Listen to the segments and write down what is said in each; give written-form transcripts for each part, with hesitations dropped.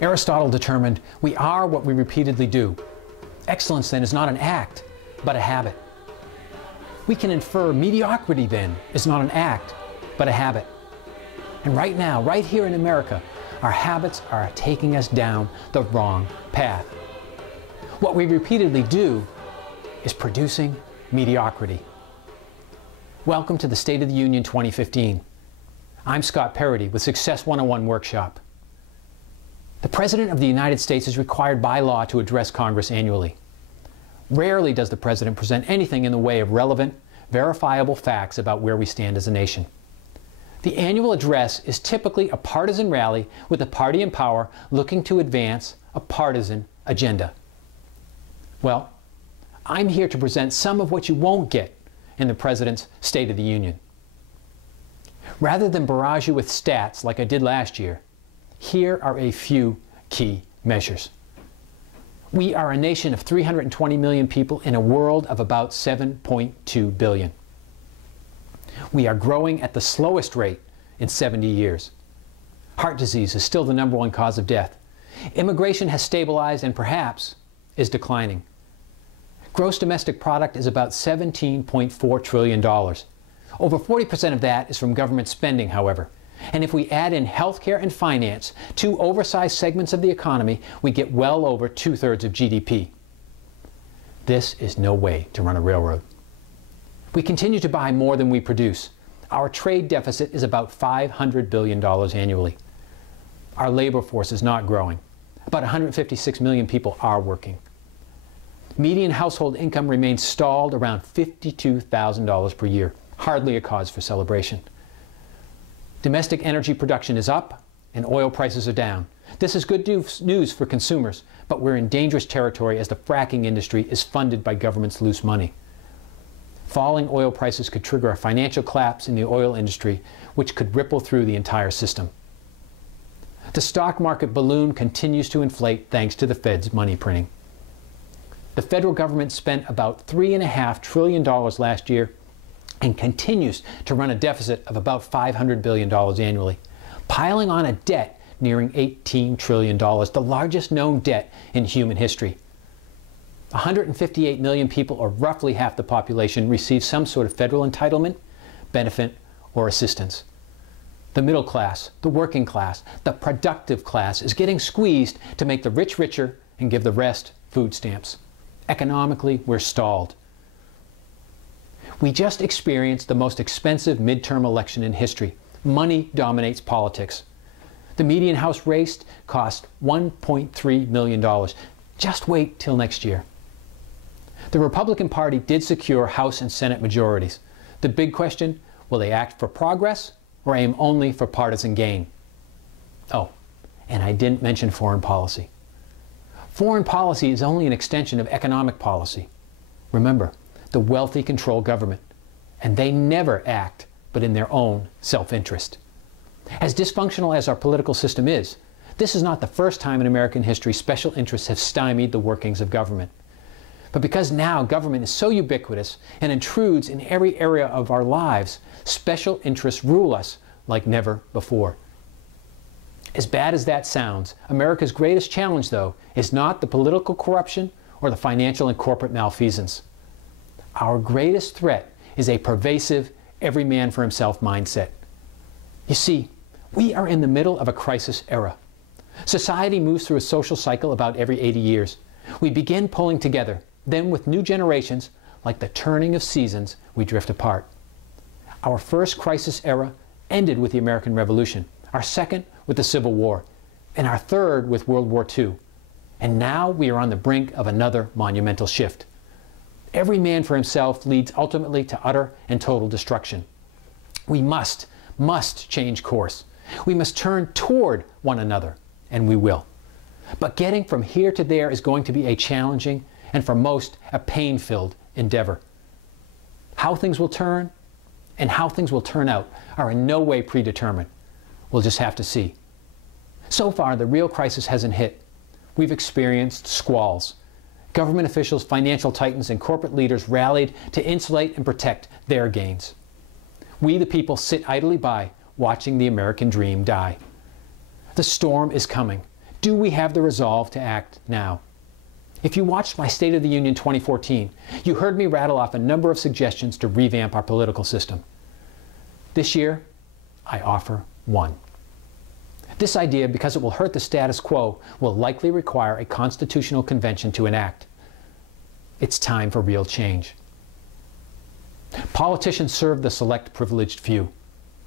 Aristotle determined we are what we repeatedly do. Excellence, then, is not an act, but a habit. We can infer mediocrity, then, is not an act, but a habit. And right now, right here in America, our habits are taking us down the wrong path. What we repeatedly do is producing mediocrity. Welcome to the State of the Union 2015. I'm Scott Paradis with Success 101 Workshop. The President of the United States is required by law to address Congress annually. Rarely does the President present anything in the way of relevant, verifiable facts about where we stand as a nation. The annual address is typically a partisan rally with the party in power looking to advance a partisan agenda. Well, I'm here to present some of what you won't get in the President's State of the Union. Rather than barrage you with stats like I did last year, here are a few key measures. We are a nation of 320 million people in a world of about 7.2 billion. We are growing at the slowest rate in 70 years. Heart disease is still the #1 cause of death. Immigration has stabilized and perhaps is declining. Gross domestic product is about $17.4 trillion. Over 40% of that is from government spending, however. And if we add in healthcare and finance, two oversized segments of the economy, we get well over 2/3 of GDP. This is no way to run a railroad. We continue to buy more than we produce. Our trade deficit is about $500 billion annually. Our labor force is not growing. About 156 million people are working. Median household income remains stalled around $52,000 per year. Hardly a cause for celebration. Domestic energy production is up and oil prices are down. This is good news for consumers, but we're in dangerous territory as the fracking industry is funded by government's loose money. Falling oil prices could trigger a financial collapse in the oil industry, which could ripple through the entire system. The stock market balloon continues to inflate thanks to the Fed's money printing. The federal government spent about $3.5 trillion last year and continues to run a deficit of about $500 billion annually, piling on a debt nearing $18 trillion, the largest known debt in human history. 158 million people, or roughly half the population, receive some sort of federal entitlement, benefit, or assistance. The middle class, the working class, the productive class is getting squeezed to make the rich richer and give the rest food stamps. Economically, we're stalled. We just experienced the most expensive midterm election in history. Money dominates politics. The median house race cost $1.3 million. Just wait till next year. The Republican Party did secure House and Senate majorities. The big question, will they act for progress or aim only for partisan gain? Oh, and I didn't mention foreign policy. Foreign policy is only an extension of economic policy. Remember, the wealthy control government, and they never act but in their own self-interest. As dysfunctional as our political system is, this is not the first time in American history special interests have stymied the workings of government. But because now government is so ubiquitous and intrudes in every area of our lives, special interests rule us like never before. As bad as that sounds, America's greatest challenge, though, is not the political corruption or the financial and corporate malfeasance. Our greatest threat is a pervasive, every man for himself mindset. You see, we are in the middle of a crisis era. Society moves through a social cycle about every 80 years. We begin pulling together. Then with new generations, like the turning of seasons, we drift apart. Our first crisis era ended with the American Revolution, our second with the Civil War, and our third with World War II. And now we are on the brink of another monumental shift. Every man for himself leads ultimately to utter and total destruction. We must change course. We must turn toward one another, and we will. But getting from here to there is going to be a challenging and for most a pain-filled endeavor. How things will turn and how things will turn out are in no way predetermined. We'll just have to see. So far, the real crisis hasn't hit. We've experienced squalls. Government officials, financial titans, and corporate leaders rallied to insulate and protect their gains. We, the people, sit idly by, watching the American dream die. The storm is coming. Do we have the resolve to act now? If you watched my State of the Union 2014, you heard me rattle off a number of suggestions to revamp our political system. This year, I offer one. This idea, because it will hurt the status quo, will likely require a constitutional convention to enact. It's time for real change. Politicians serve the select privileged few.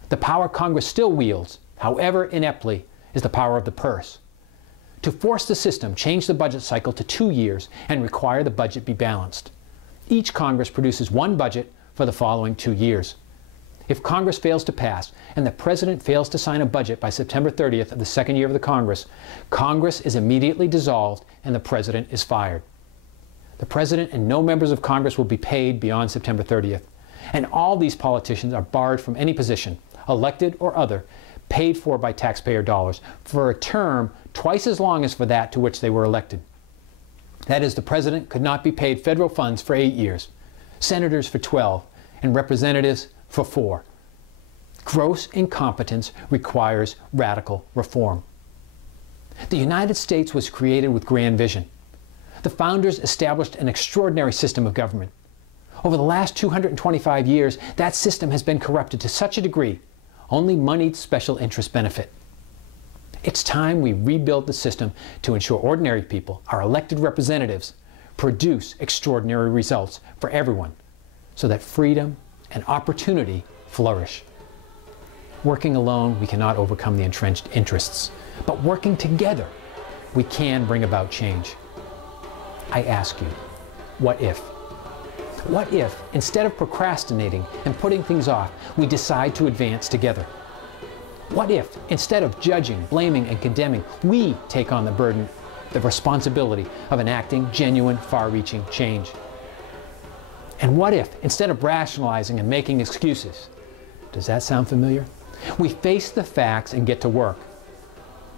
The power Congress still wields, however ineptly, is the power of the purse. To force the system, change the budget cycle to 2 years and require the budget be balanced. Each Congress produces one budget for the following 2 years. If Congress fails to pass and the President fails to sign a budget by September 30th of the second year of the Congress, Congress is immediately dissolved and the President is fired. The President and no members of Congress will be paid beyond September 30th. And all these politicians are barred from any position, elected or other, paid for by taxpayer dollars, for a term twice as long as for that to which they were elected. That is, the President could not be paid federal funds for 8 years, senators for 12, and representatives for 4. Gross incompetence requires radical reform. The United States was created with grand vision. The founders established an extraordinary system of government. Over the last 225 years, that system has been corrupted to such a degree, only moneyed special interests benefit. It's time we rebuild the system to ensure ordinary people, our elected representatives, produce extraordinary results for everyone, so that freedom and opportunity flourish. Working alone, we cannot overcome the entrenched interests, but working together, we can bring about change. I ask you, what if? What if, instead of procrastinating and putting things off, we decide to advance together? What if, instead of judging, blaming, and condemning, we take on the burden, the responsibility of enacting genuine, far-reaching change? And what if, instead of rationalizing and making excuses, does that sound familiar? We face the facts and get to work.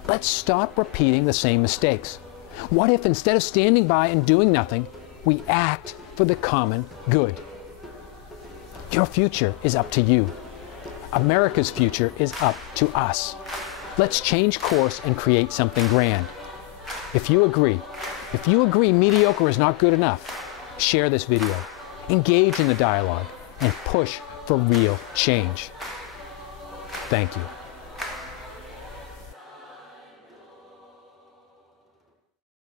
Let's stop repeating the same mistakes. What if, instead of standing by and doing nothing, we act for the common good? Your future is up to you. America's future is up to us. Let's change course and create something grand. If you agree mediocre is not good enough, share this video, engage in the dialogue, and push for real change. Thank you.